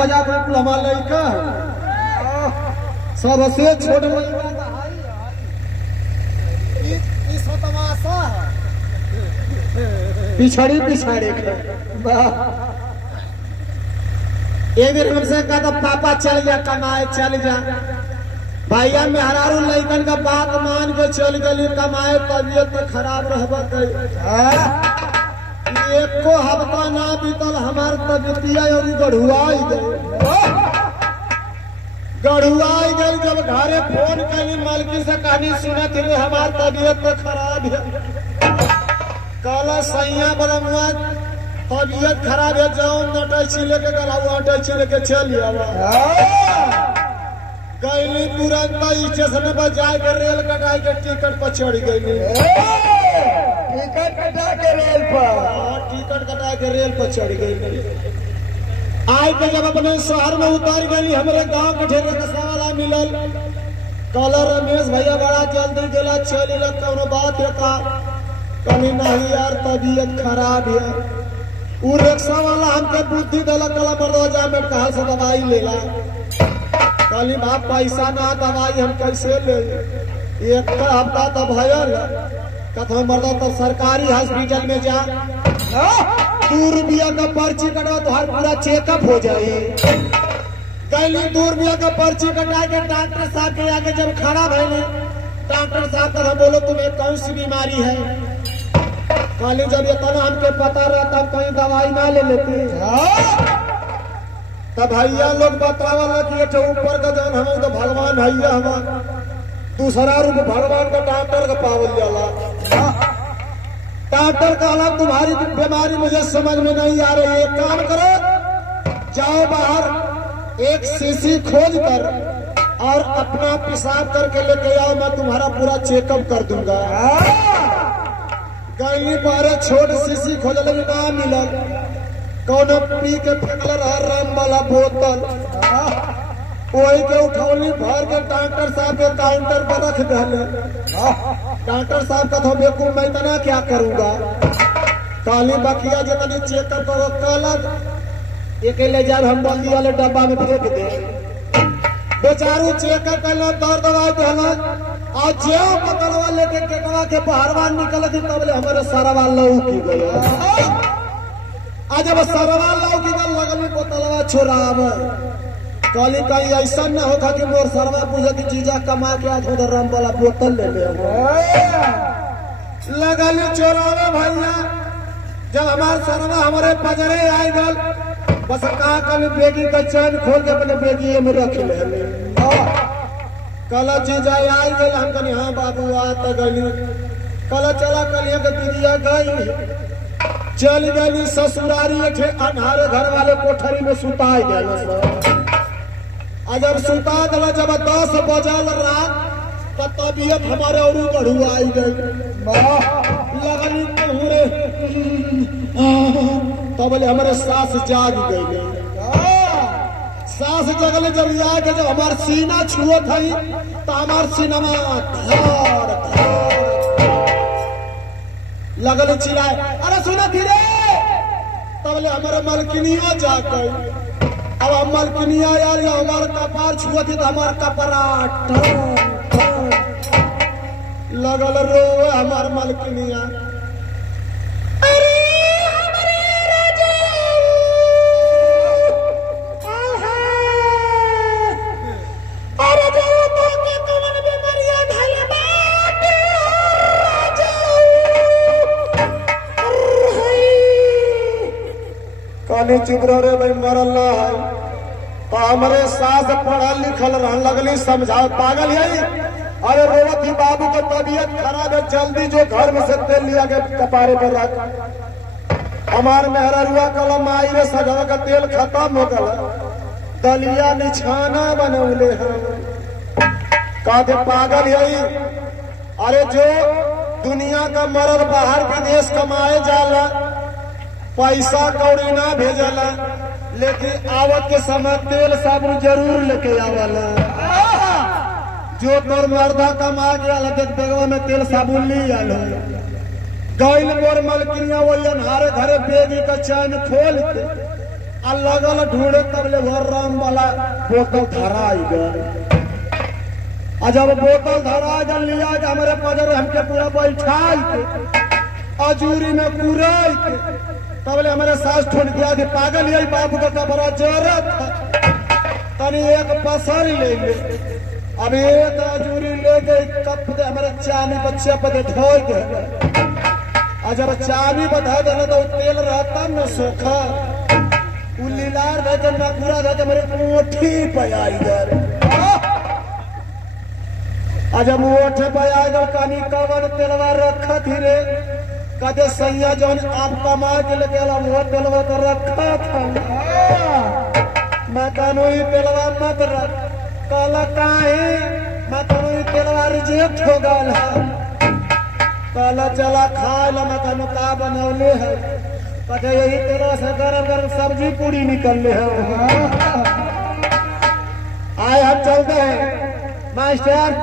बजा के हमार लड़का सबसे छोट पिछड़ी पिछाड़े एक दिन हमसे कहा था पापा चल जा कमाए चल जा भैया मेहरारू लड़कन का बात मान के चल गई कमाए तबियत तो खराब रहबा एको हफ्ता ना बीतल हमार तबियतिया और गढ़ुआई गई जब घरे फोन करी मालकिन से कहानी सुनत रहे हमार तबियत तो खराब है काला सैया बलमुआ तबियत खराब है जाओ नटैची लेके गला अटैची लेके चल गईली तुरंत स्टेशन पर जाके रेल कटा के टिकट पर चढ़ गई टिकट कटा के रेल पर चढ़ गई आज के जब अपने शहर में उतर गई हमारे गांव के ढेर रक्षा वाला मिलल कहला रमेश भैया बड़ा जल्दी गेला चल कौनो बात है का कहीं नहीं यार तबीयत खराब है उ रिक्शा वाला हमके बुद्धि दिला कला मरदोजा में कहा से दवाई लेला कहली बाप पैसा ना दवाई हम कैसे ले एक हफ्ता तब भयल कथा मरदा तब सरकारी हॉस्पिटल में जा 2 रुपया का पर्ची कटवा तो हर पूरा चेकअप हो जाए कहली 2 रुपया का पर्ची कटा के डॉक्टर साहब के आगे जब खड़ा भैली डॉक्टर साहब का बोलो तुम्हें कौन सी बीमारी है कहली जब इतना हमके पता रहता कहीं दवाई ना ले लेते तब भैया लोग बतावला कि ये ऊपर का जौन हम तो भगवान भैया हम दूसरा रूप भगवान का डॉक्टर का पावल जाला डॉक्टर का अलग तुम्हारी बीमारी मुझे समझ में नहीं आ रही है काम करो जाओ बाहर एक शीशी खोज कर और अपना पेशाब करके लेके आओ मैं तुम्हारा पूरा चेकअप कर दूंगा गई बारे छोट शीशी खोज लगी ना मिलल कौन पी के फेंकल रहा रम वाला बोतल वही के उठौली भर के डॉक्टर साहब के काउंटर पर रख दिले डॉक्टर साहब का तो बेवकूफ मैं इतना क्या करूंगा काली बकिया जितनी चेकअप करो कल एक ले जाए हम बल्दी वाले डब्बा में फेंक दे बेचारू चेकअप कर दर्द दवाई दिला और जो पकड़वा लेके केकवा के पहरवान निकल थी तब हमारे सरवा लऊ की गया आज जब सरवा लऊ की गल लगल बोतलवा छोराव कहली कहीं ऐसा न होगा कि मोर सरवा पूछे कि जीजा कमा के आज उधर रम वाला बोतल ले ले लगल चोरावे भैया जब हमार सरवा हमारे पजरे आई गल बस कहा कल बेगी का चैन खोल के अपने बेगी में रख ले कल जीजा आई गल हम कहीं हाँ बाबू आ तो गली कल चला कल के दीदिया गई चल गई ससुरारी अनारे घर वाले कोठरी में सुताई गए जब सुता दिला जब 10 बजल रात तो तबियत हमारे और बढ़ुआई गई लगनी तोहरे तब हमारे सास जाग गई सास जगल जब याद जब हमार सीना छुअत है तो हमार सीनमा लगल चिल्लाए अरे सुना धीरे तब हमारे मलकिनिया जाग गई अब हम मलकिनिया यार हमार कपार छुआ थी तो हमार कपड़ा लगल रो हमार मलकिनिया चुप रहो रे भाई मरल ना है तो हमारे सास पढ़ल लिखल रहन लगली समझाओ पागल है अरे रोवत ही बाबू का तबीयत खराब है जल्दी जो घर में से तेल लिया के कपारे पर रख हमार मेहरुआ कलम आई रे सजवा का तेल खत्म हो गया दलिया निछाना बनौले हैं कहते पागल है अरे जो दुनिया का मर्द बाहर विदेश कमाए जाला पैसा कौड़ी ना भेजला लेकिन आवत के समय तेल साबुन जरूर लेके आवला जो तोर मर्दा कमा गया देख बेगवा में तेल साबुन ली आल गैल मोर मलकिनिया वही अनहारे घरे बेगी का चैन खोल के आ लगल ढूंढे तबले वो राम वाला बोतल धरा आई गए। आ जब बोतल धरा जब लिया कि हमारे पजर हमके पूरा बैठाई के अजूरी में पूराई के तबले हमारे सास ठोन दिया कि पागल यही बाबू का बड़ा जरूरत है तनी एक पसर ले ले। अब एक अजूरी ले गई कप दे हमारे चानी बच्चे पे धो के आ जब चानी बधा देना तो तेल रहता न सोखा उलीलार देकर ना पूरा देकर मेरे कोठी पे आई गए। आ जब ओठे पे आई गए कानी कवन तेलवा रखा थी रे कदे सैया जौन आप कमा के लेके आला वो तेलवा तो रखा था मैं कहूँ ही तेलवा मत रख काला काहे मैं कहूँ ही तेलवा रिजेक्ट हो गया काला चला खाए ला मैं कहूँ का बनौले है कदे यही तेलवा से गरम गरम सब्जी पूरी निकलने है। आए हम चलते हैं मास्टर